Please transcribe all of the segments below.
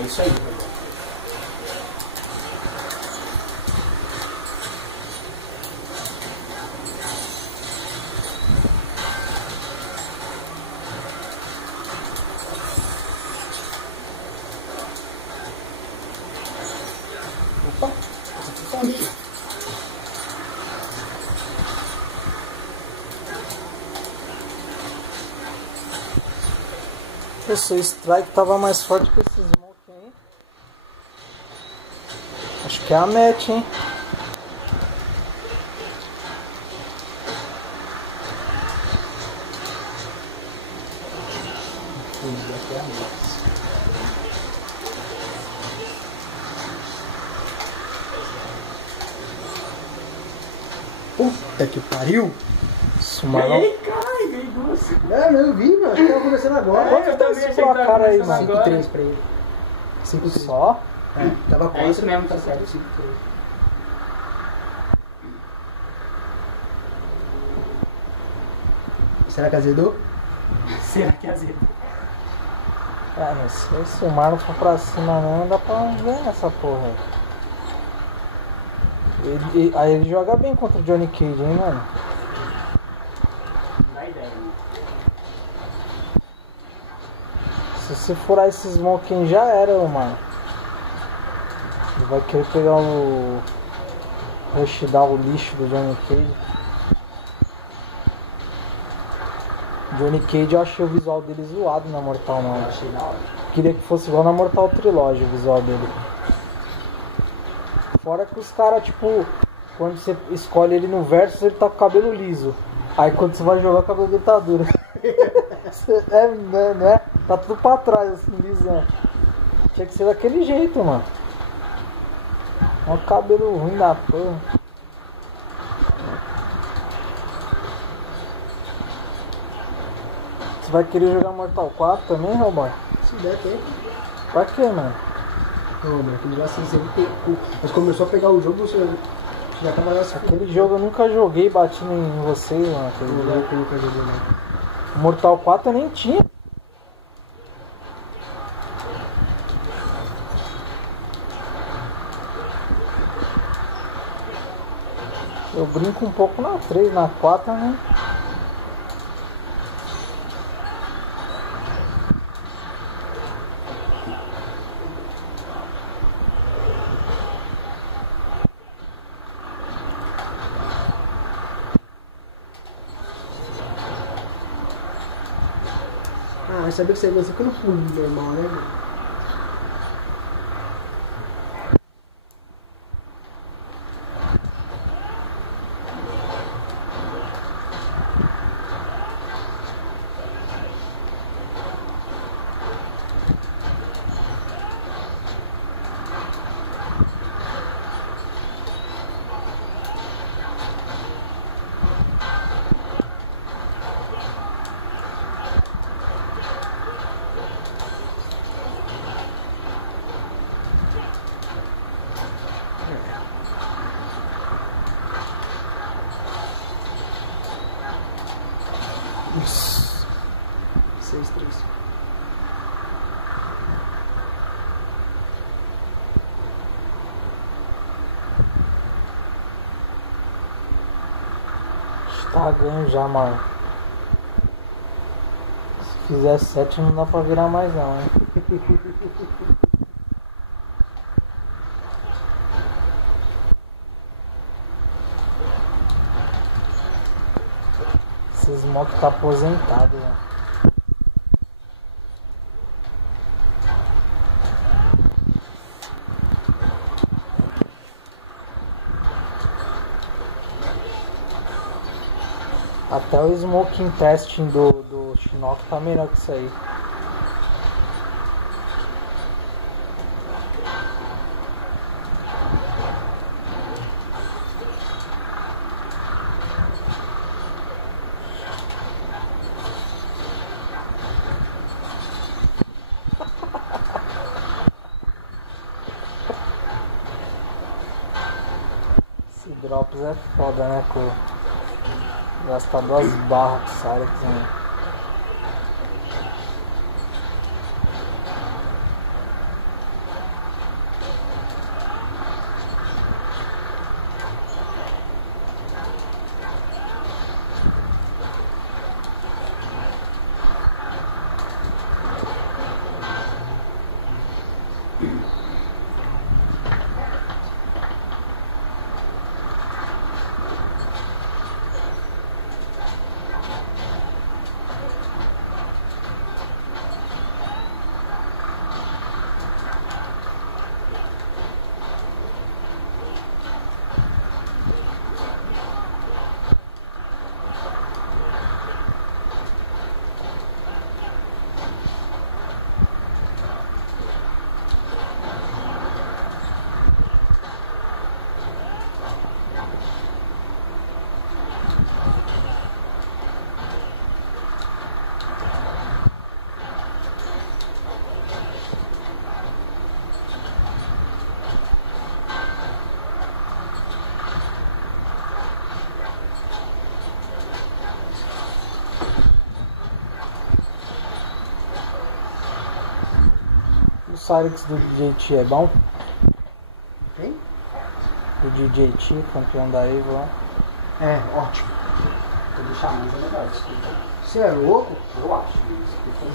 É isso aí, velho. Opa, essa aqui tá ali. Esse strike tava mais forte que esse smoke aí. Acho que é a match, hein? Aqui é a match. Puta que pariu! Sumarão. Caralho, ganhei duas. É, eu vi, mano. Acho que tava começando agora. Quanto tá esse placar aí, mano? 5-3 pra ele. 5-3. Só? É, tava 4. É isso mesmo, tá certo. 5-3. Será que azedou? Será que azedou? É, mas se o Marlon for pra cima não, dá pra ver nessa porra. Aí ele joga bem contra o Johnny Cage, hein, mano? Não dá ideia, né? Se você furar esse smoking já era, mano. Ele vai querer pegar o rushdown, o lixo do Johnny Cage. Johnny Cage, eu achei o visual dele zoado na Mortal não. Achei da hora. Queria que fosse igual na Mortal Trilogy o visual dele. Fora que os caras, tipo, quando você escolhe ele no versus, ele tá com o cabelo liso. Aí quando você vai jogar, o cabelo dele tá duro. Né? Tá tudo pra trás, assim, lisão. Tinha que ser daquele jeito, mano. Olha o cabelo ruim da porra. Você vai querer jogar Mortal 4 também, Roboy? Se der tempo. Pra quê, mano? Não, mano, aquele já assim, sempre tem. Mas começou a pegar o jogo, você já tava lá assim. Aquele jogo eu nunca joguei batendo em você, mano. Aquele Não jogo. é que eu nunca joguei, não. Mortal 4 eu nem tinha. Eu brinco um pouco na 3, na 4, né? Ah, mas sabia que você lança quando pulo normal, né, mano? Isso. 6-3. Tá ganho já, mano. Se fizer 7 não dá pra virar mais não, hein? Esse Smoke tá aposentado, né? Até o Smoking Testing do Shinnok tá melhor que isso aí. Esse Drops é foda, né, com gastar 2 barras que sai aqui também. Cyrix do DJ T é bom? Quem? O DJ T, campeão da Evo lá. É, ótimo. O do Xamã é legal, desculpa. Você é louco? Eu acho.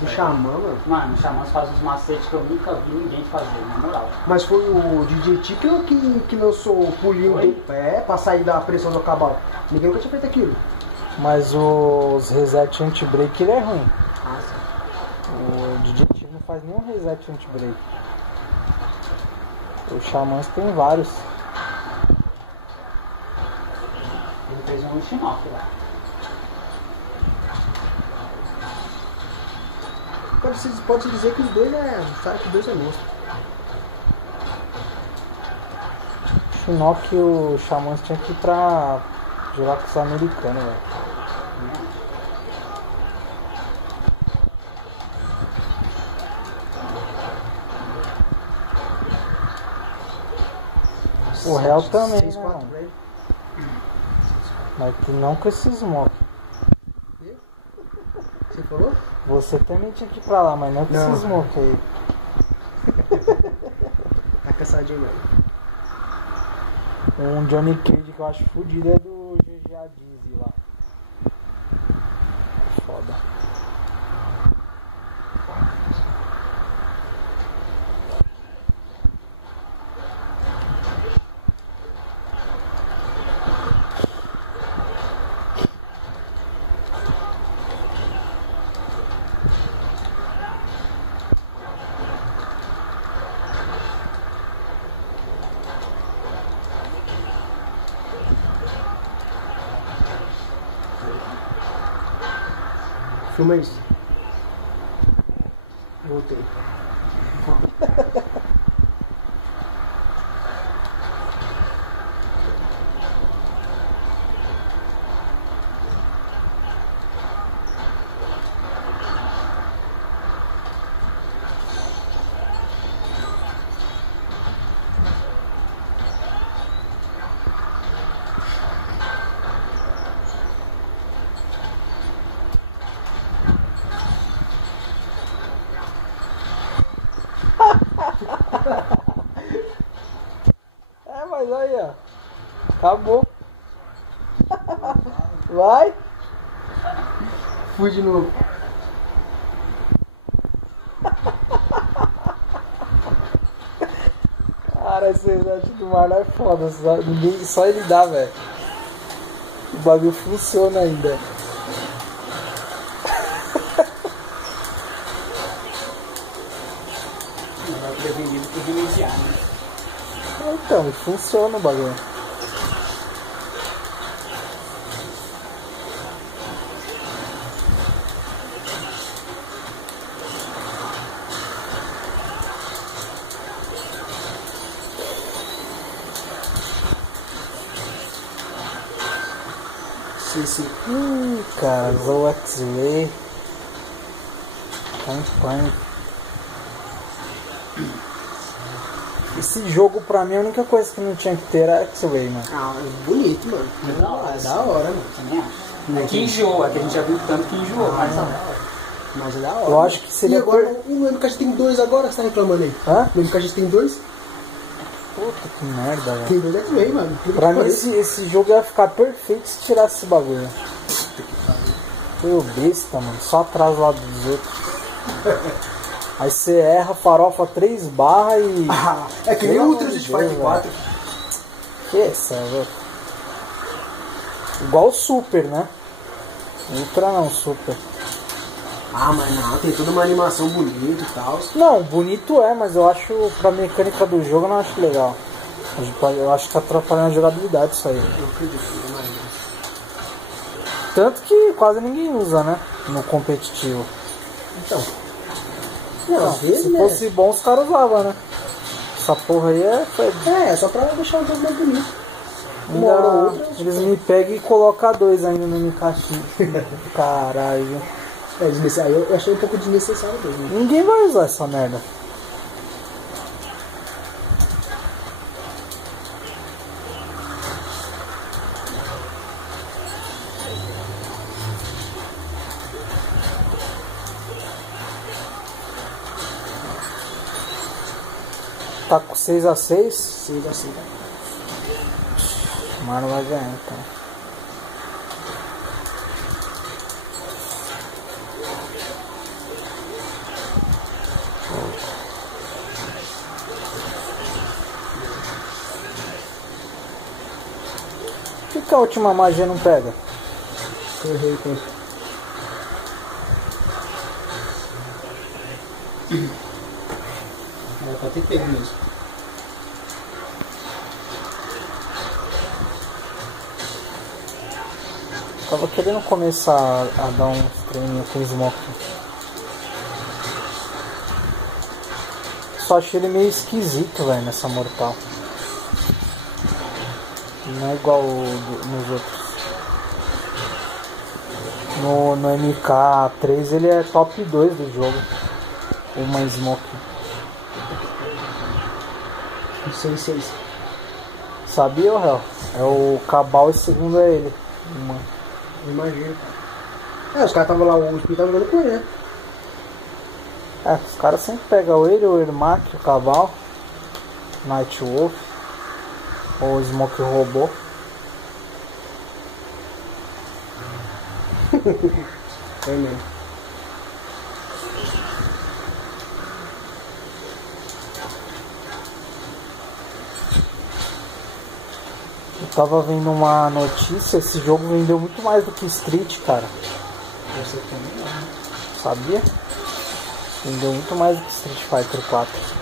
Do Xamã, mano. Mano, o Xamã faz uns macetes que eu nunca vi ninguém fazer, na moral. Mas foi o DJ Tico que lançou o pulinho Foi? pra sair da pressão do cabal. Ninguém nunca tinha feito aquilo. Mas os reset anti-break ele é ruim. Nossa. O DJ T não faz nenhum reset anti-break. Os Xamãs tem vários. Ele fez um Shinoff lá. Pode-se dizer que os dois sabe que os dois é monstro. O Shinnok e o Xamãs tinham que ir pra jogar com os americanos, velho. O réu também, 6, né, 4, mano? velho. Mas não com esses mock. Você falou? Você também tinha que ir pra lá, mas não com Não. esses mock aí. Tá cansadinho mesmo. Um Johnny Cage que eu acho fodido é do GGA Dizzy lá. Foda. Filma isso. Voltei. É, mas aí, ó. Acabou. Vai. Fui de novo. Cara, esse reset do Marlon é foda. Só ele dá, velho. O bagulho funciona ainda. Não é prevenido por remediar, né? Então, funciona o bagulho. Sim. Cara, Zoe X-Ray. Campanha. Esse jogo pra mim a única coisa que não tinha que ter era X-Ray, mano. Ah, bonito, mano. É da hora, mano. Também acho. É que enjoa, que a gente já viu tanto que enjoa, mas da hora. Mas é da hora. Eu acho que seria E agora, o MKG tem 2 agora, você tá reclamando aí? Hã? O MKG tem 2? Puta que merda, velho. Tem 2 X-Ray, mano. Pra mim esse jogo ia ficar perfeito se tirasse esse bagulho. Foi o besta, mano. Só atrás lá dos outros. Aí você erra, farofa 3 barras e... Ah, é que nem Pelo o amor Ultra de Street Fighter Deus, 4. Que essa, velho. Igual o Super, né? Ultra não, Super. Ah, mas não, tem toda uma animação bonita e tal. Não, bonito é, mas eu acho, pra mecânica do jogo, eu não acho legal. Eu acho que tá atrapalhando a jogabilidade isso aí. Eu acredito, mas... Tanto que quase ninguém usa, né? No competitivo. Então... Não, Não, às vezes, se né? fosse bom, os caras usavam, né? Essa porra aí é... É só pra deixar o jogo mais bonito. Uma hora ou Ainda, outra... eles me pegam e colocam 2 ainda no Mikashi. Caralho. É, desnecessário. Eu achei um pouco desnecessário mesmo. Ninguém vai usar essa merda. Tá com 6x6. 6x6. O Marlon vai ganhar então. Por que a última magia não pega? Eu errei com isso. Era pra ter pego mesmo. Tava querendo começar a dar uns treininhos com o Smoke. Só achei ele meio esquisito, velho, nessa mortal. Não é igual nos outros. No MK3 ele é top 2 do jogo. Uma Smoke. 6-6. Sabia, o réu? É o Cabal e segundo é ele. Uma. Imagina. Os caras estavam lá, o Speed tava jogando com ele, né? Os caras sempre pegam ele, o Ermac, o Cabal, Night Wolf, ou o Smoke Robô. É mesmo. Eu tava vendo uma notícia, esse jogo vendeu muito mais do que Street, cara. Você também não, né? Sabia? Vendeu muito mais do que Street Fighter 4.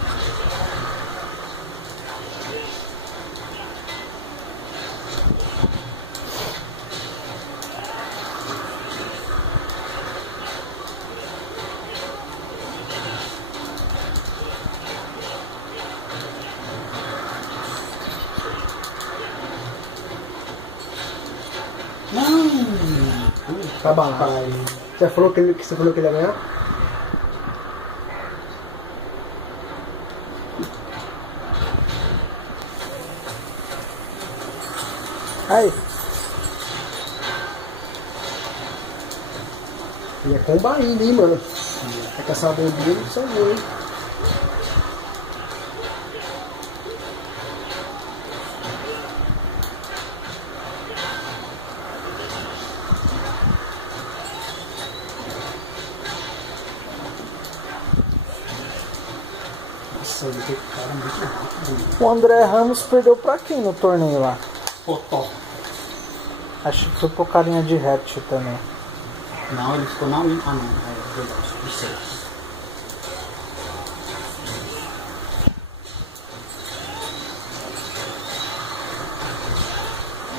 Tá balado. Você falou que ele ia ganhar? Aí, E é comba ainda, hein, mano. É que essa bombinha não salvou, hein. Nossa, eu vi cara muito rápido. o André Ramos perdeu pra quem no torneio lá? Potó. Acho que foi pro carinha de Hatch também. Não, ele ficou na win. Ah, não, é verdade. Isso aí.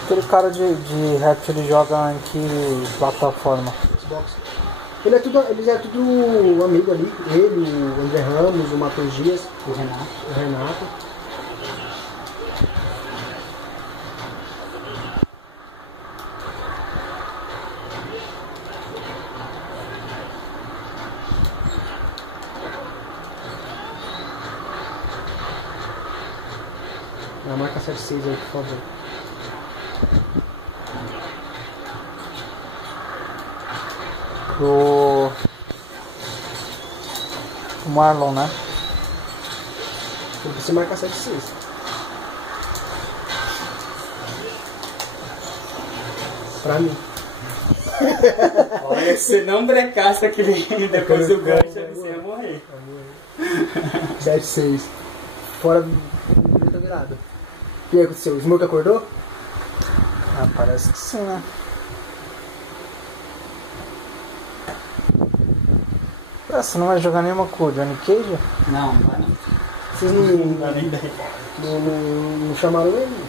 Aquele cara de Hatch, ele joga em que plataforma? Xbox. Eles é tudo amigo ali. Ele, o André Ramos, o Matheus Dias, O Renato. o Renato. A marca 76 aí, por favor. O Marlon, né? Tem que ser marca 76. Pra mim. Olha, se não brecasse aquele depois do gancho, você ia morrer. 76. Fora do virado. O que aconteceu? O Smoke acordou? Ah, parece que sim, né? Ah, você não vai jogar nenhuma com o Johnny Cage? Não, não vai não. Vocês Não dá nem ideia. não chamaram ele?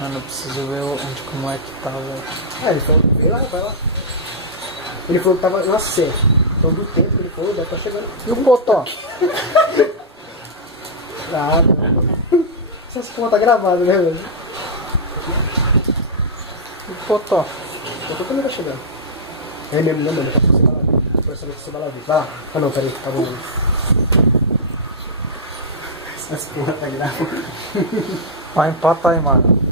Mano, eu preciso ver onde como é que tá, velho. Ele falou, vai lá. Ele falou que tava na C. Então do tempo que ele falou, deve estar chegando. E o Potó? Nada. Essas porra tá gravada, né, velho? E o Potó? Eu tô também tá chegando. É mesmo, né, mano? Pra saber se você vai lá ver. Vai lá. Ah não, peraí, tá bom. Essas porra tá gravada. Vai empatar aí, mano.